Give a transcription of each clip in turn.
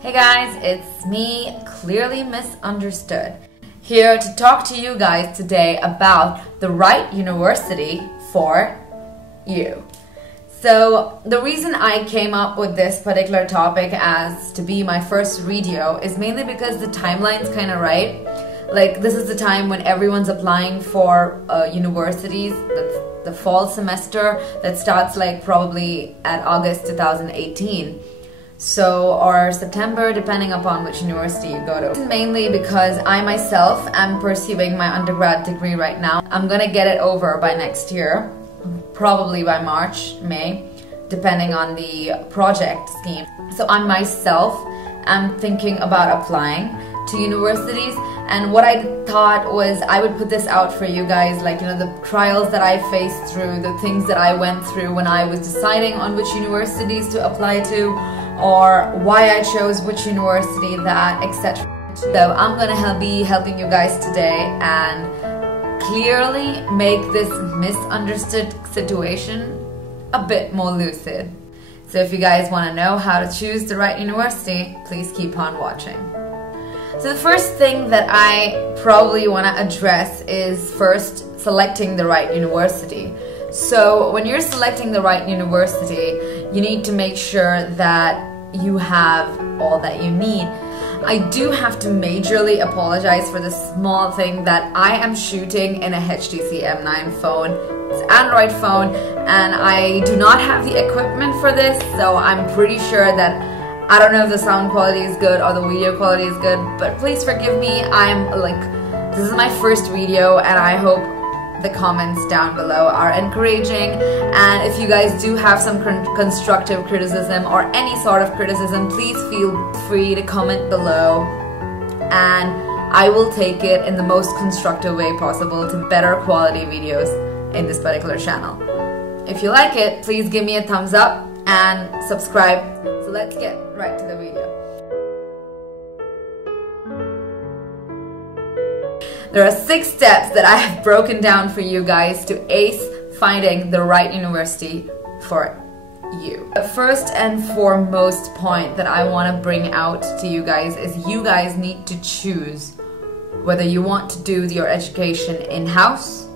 Hey guys, it's me, Clearly Misunderstood, here to talk to you guys today about the right university for you. So the reason I came up with this particular topic as to be my first video is mainly because the timeline's kind of right. Like, this is the time when everyone's applying for universities. That's the fall semester that starts like probably at August 2018. So, or September, depending upon which university you go to. Mainly because I myself am pursuing my undergrad degree right now. I'm gonna get it over by next year, probably by March, May, depending on the project scheme. So I myself am thinking about applying to universities, and what I thought was I would put this out for you guys, like, you know, the trials that I faced through, the things that I went through when I was deciding on which universities to apply to, or why I chose which university, that, etc. So I'm gonna be helping you guys today and clearly make this misunderstood situation a bit more lucid. So if you guys want to know how to choose the right university, please keep on watching. So the first thing that I probably want to address is first selecting the right university. So when you're selecting the right university, you need to make sure that you have all that you need. I do have to majorly apologize for the small thing that I am shooting in a HTC M9 phone. It's an Android phone and I do not have the equipment for this, so I'm pretty sure that I don't know if the sound quality is good or the video quality is good, but please forgive me. This is my first video and I hope the comments down below are encouraging, and if you guys do have some constructive criticism or any sort of criticism, please feel free to comment below and I will take it in the most constructive way possible to better quality videos in this particular channel. If you like it, please give me a thumbs up and subscribe. So let's get right to the video. There are 6 steps that I have broken down for you guys to ace finding the right university for you. The first and foremost point that I want to bring out to you guys is you guys need to choose whether you want to do your education in-house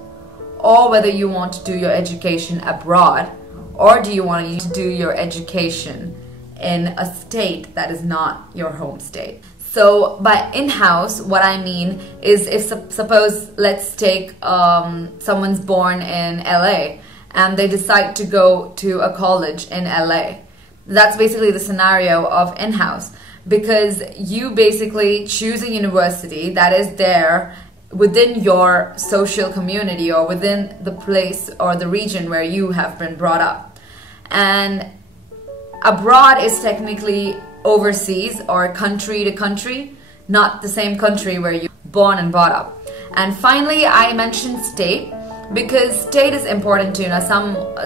or whether you want to do your education abroad, or do you want to do your education in a state that is not your home state. So by in-house, what I mean is if suppose, let's take someone's born in LA and they decide to go to a college in LA. That's basically the scenario of in-house, because you basically choose a university that is there within your social community or within the place or the region where you have been brought up. And abroad is technically overseas or country to country, not the same country where you're born and brought up. And finally, I mentioned state because state is important too. Now,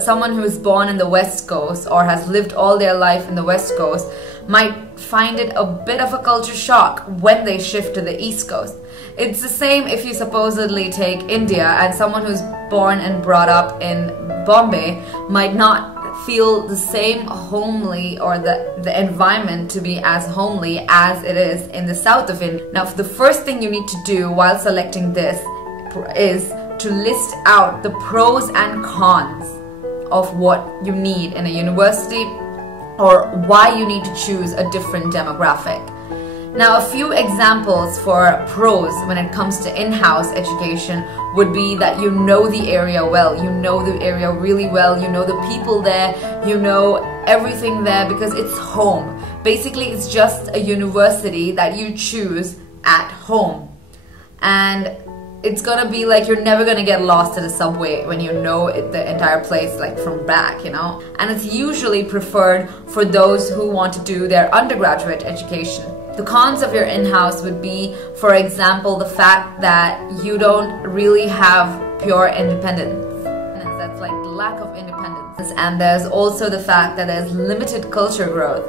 someone who is born in the West Coast or has lived all their life in the West Coast might find it a bit of a culture shock when they shift to the East Coast. It's the same if you supposedly take India, and someone who's born and brought up in Bombay might not feel the same homely, or the environment to be as homely as it is in the south of India. Now, the first thing you need to do while selecting this is to list out the pros and cons of what you need in a university or why you need to choose a different demographic. Now, a few examples for pros when it comes to in-house education would be that you know the area well, you know the area really well, you know the people there, you know everything there because it's home. Basically, it's just a university that you choose at home. And it's gonna be like you're never gonna get lost at a subway when you know the entire place like from back, you know. And it's usually preferred for those who want to do their undergraduate education. The cons of your in-house would be, for example, the fact that you don't really have pure independence. That's like the lack of independence. And there's also the fact that there's limited culture growth.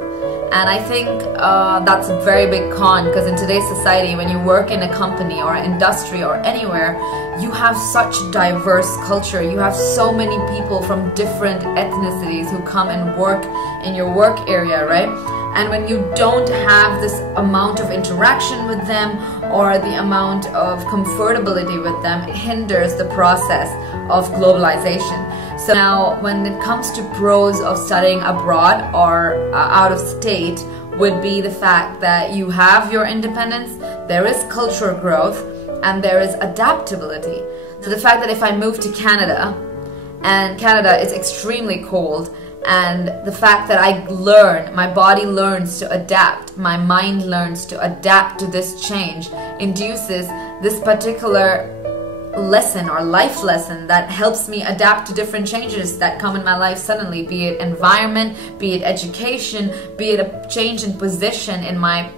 And I think that's a very big con, because in today's society, when you work in a company or industry or anywhere, you have such diverse culture. You have so many people from different ethnicities who come and work in your work area, right? And when you don't have this amount of interaction with them or the amount of comfortability with them, it hinders the process of globalization. So now when it comes to pros of studying abroad or out of state, would be the fact that you have your independence, there is cultural growth, and there is adaptability. So the fact that if I move to Canada, and Canada is extremely cold, and the fact that I learn, my body learns to adapt, my mind learns to adapt to this change, induces this particular lesson or life lesson that helps me adapt to different changes that come in my life suddenly, be it environment, be it education, be it a change in position in my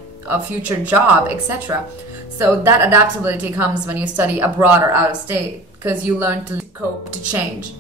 future job, etc. So that adaptability comes when you study abroad or out of state, because you learn to cope to change.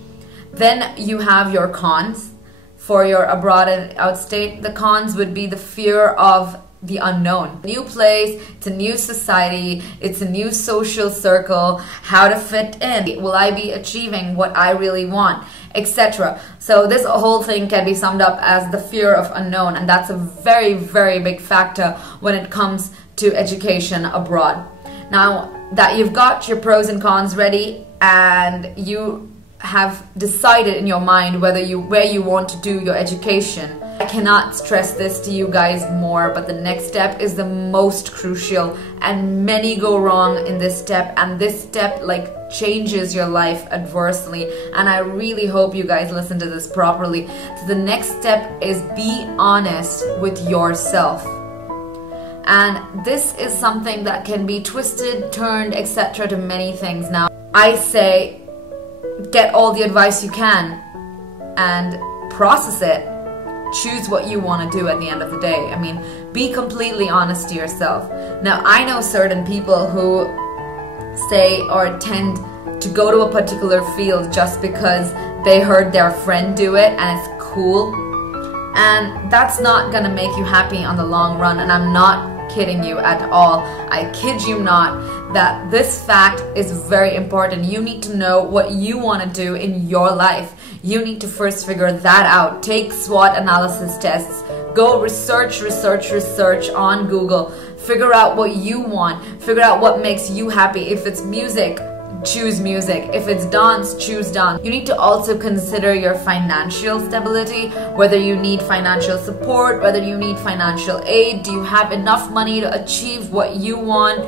Then you have your cons. For your abroad and outstate, the cons would be the fear of the unknown. New place, it's a new society, it's a new social circle, how to fit in, will I be achieving what I really want, etc. So this whole thing can be summed up as the fear of unknown, and that's a very, very big factor when it comes to education abroad. Now that you've got your pros and cons ready and you have decided in your mind where you want to do your education, I cannot stress this to you guys more, but the next step is the most crucial, and many go wrong in this step, and this step like changes your life adversely, and I really hope you guys listen to this properly. So the next step is be honest with yourself. And this is something that can be twisted, turned, etc. to many things. Now I say get all the advice you can and process it. Choose what you want to do at the end of the day. I mean, be completely honest to yourself. Now, I know certain people who say or tend to go to a particular field just because they heard their friend do it and it's cool. And that's not gonna make you happy on the long run, and I'm not kidding you at all. I kid you not that this fact is very important. You need to know what you want to do in your life. You need to first figure that out. Take SWOT analysis tests. Go research on Google. Figure out what you want. Figure out what makes you happy. If it's music, choose music. If it's dance, choose dance. You need to also consider your financial stability, whether you need financial support, whether you need financial aid, do you have enough money to achieve what you want,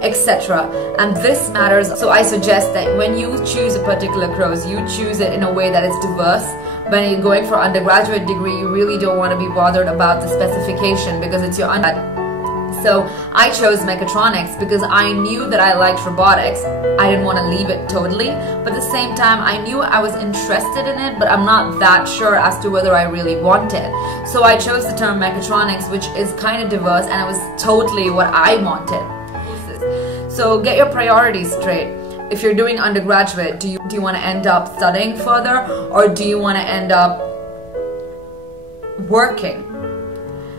etc. And this matters. So I suggest that when you choose a particular course, you choose it in a way that is diverse. When you're going for undergraduate degree, you really don't want to be bothered about the specification because it's your undergrad. So I chose mechatronics because I knew that I liked robotics. I didn't want to leave it totally, but at the same time I knew I was interested in it, but I'm not that sure as to whether I really want it. So I chose the term mechatronics, which is kind of diverse, and it was totally what I wanted. So get your priorities straight. If you're doing undergraduate, do you want to end up studying further, or do you want to end up working?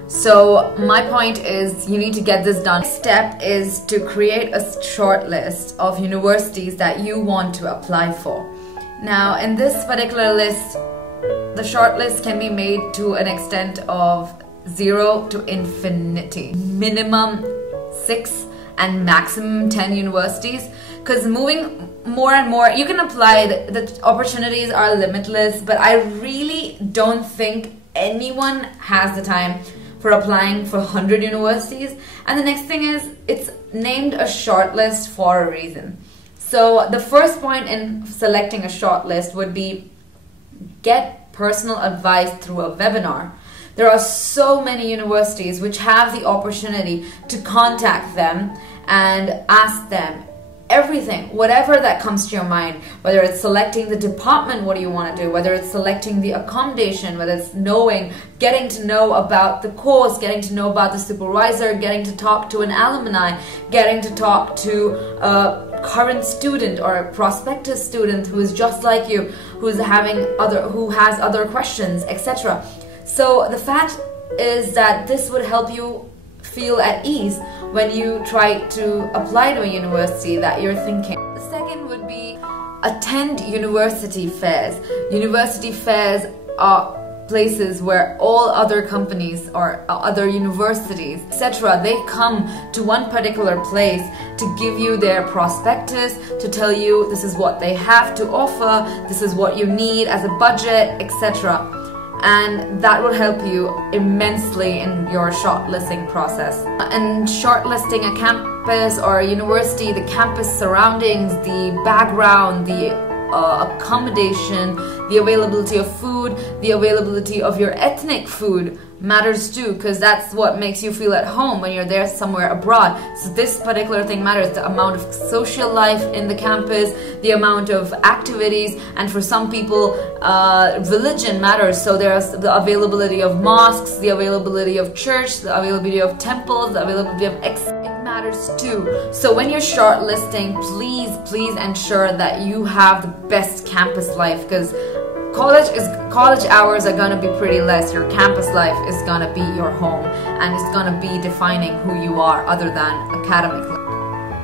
So my point is you need to get this done. Next step is to create a shortlist of universities that you want to apply for. Now in this particular list, the shortlist can be made to an extent of 0 to infinity. Minimum 6 and maximum 10 universities, because moving more and more, you can apply, the opportunities are limitless, but I really don't think anyone has the time for applying for 100 universities. And the next thing is, it's named a shortlist for a reason. So the first point in selecting a shortlist would be get personal advice through a webinar. There are so many universities which have the opportunity to contact them and ask them everything, whatever that comes to your mind, whether it's selecting the department, what do you want to do, whether it's selecting the accommodation, whether it's getting to know about the course, getting to know about the supervisor, getting to talk to an alumni, getting to talk to a current student or a prospective student who is just like you, who has other questions, etc. So the fact is that this would help you feel at ease when you try to apply to a university that you're thinking. The second would be attend university fairs. University fairs are places where all other companies or other universities, etc., they come to one particular place to give you their prospectus, to tell you this is what they have to offer, this is what you need as a budget, etc. And that will help you immensely in your shortlisting process. And shortlisting a campus or a university, the campus surroundings, the background, the accommodation, the availability of food, the availability of your ethnic food matters too, because that's what makes you feel at home when you're there somewhere abroad. So this particular thing matters, the amount of social life in the campus, the amount of activities, and for some people religion matters. So there's the availability of mosques, the availability of church, the availability of temples, the availability of matters too. So when you're shortlisting, please ensure that you have the best campus life, because college hours are gonna be pretty less. Your campus life is gonna be your home, and it's gonna be defining who you are other than academically.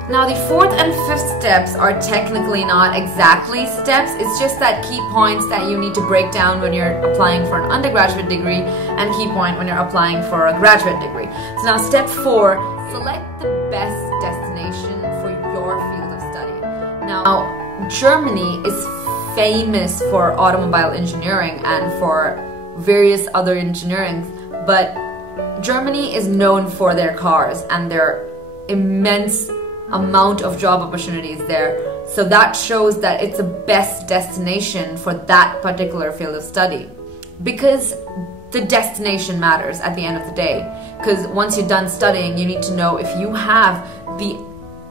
Now the fourth and fifth steps are technically not exactly steps, it's just that key points that you need to break down when you're applying for an undergraduate degree and key point when you're applying for a graduate degree. So now step 4, select the best destination for your field of study. Now Germany is famous for automobile engineering and for various other engineering, but Germany is known for their cars and their immense amount of job opportunities there. So that shows that it's the best destination for that particular field of study, because the destination matters at the end of the day. Because once you're done studying, you need to know if you have the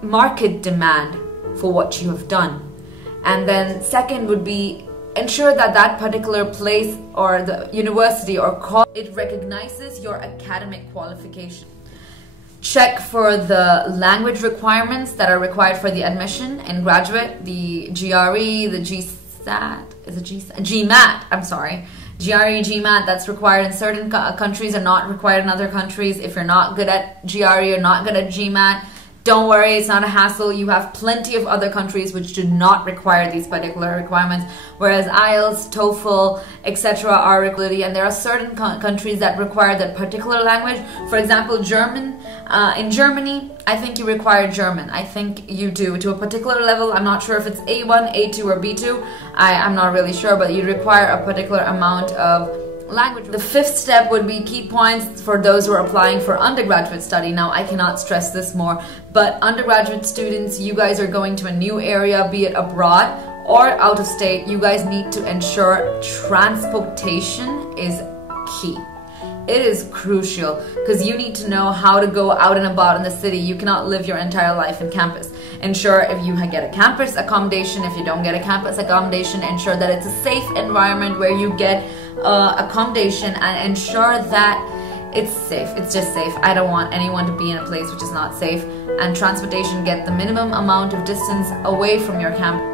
market demand for what you have done. And then second would be ensure that that particular place or the university or college, it recognizes your academic qualification. Check for the language requirements that are required for the admission in graduate, the GRE, the GSAT, is it GMAT, I'm sorry. GRE, GMAT, that's required in certain countries and not required in other countries. If you're not good at GRE or not good at GMAT, don't worry, it's not a hassle. You have plenty of other countries which do not require these particular requirements, whereas IELTS, TOEFL, etc. are required, and there are certain countries that require that particular language. For example, German. In Germany, I think you require German. I think you do to a particular level. I'm not sure if it's A1, A2, or B2. I'm not really sure, but you require a particular amount of language. The fifth step would be key points for those who are applying for undergraduate study. Now, I cannot stress this more, but undergraduate students, you guys are going to a new area, be it abroad or out of state. You guys need to ensure transportation is key. It is crucial, because you need to know how to go out and about in the city. You cannot live your entire life in campus. Ensure if you get a campus accommodation, if you don't get a campus accommodation, ensure that it's a safe environment where you get accommodation, and ensure that it's safe. It's just safe. I don't want anyone to be in a place which is not safe. And transportation, get the minimum amount of distance away from your campus.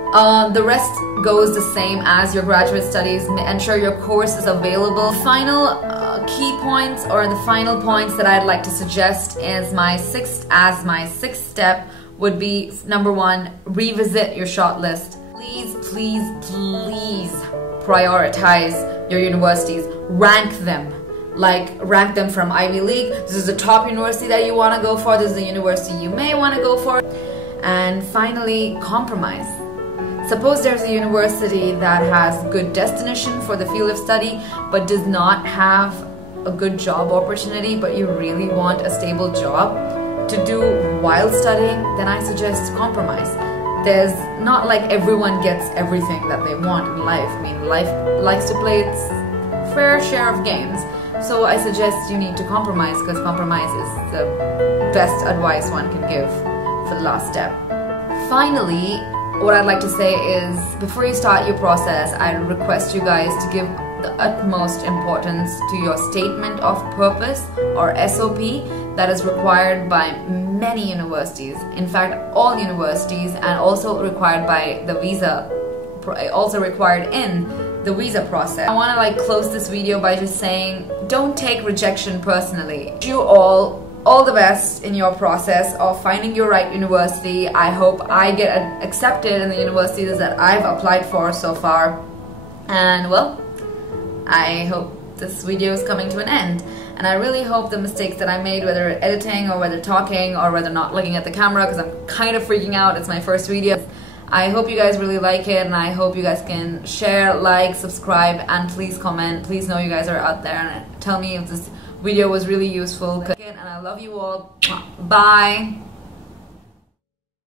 The rest goes the same as your graduate studies. Ensure your course is available. Final key points, or the final points that I'd like to suggest as my sixth step would be, number 1, revisit your shortlist. Please prioritize your universities. Rank them. Like, rank them from Ivy League. This is the top university that you want to go for. This is the university you may want to go for. And finally, compromise. Suppose there's a university that has good destination for the field of study but does not have a good job opportunity, but you really want a stable job to do while studying, then I suggest compromise. There's not like everyone gets everything that they want in life. I mean, life likes to play its fair share of games. So I suggest you need to compromise, because compromise is the best advice one can give for the last step. Finally, what I'd like to say is, before you start your process, I request you guys to give the utmost importance to your statement of purpose, or SOP, that is required by many universities. In fact, all universities, and also required by the visa, also required in the visa process. I want to close this video by just saying, don't take rejection personally. Wish you all the best in your process of finding your right university. I hope I get accepted in the universities that I've applied for so far. And well, I hope this video is coming to an end. And I really hope the mistakes that I made, whether editing or whether talking or whether not looking at the camera, because I'm kind of freaking out, it's my first video. I hope you guys really like it, and I hope you guys can share, like, subscribe, and please comment. Please know you guys are out there and tell me if this video was really useful. And I love you all. Bye.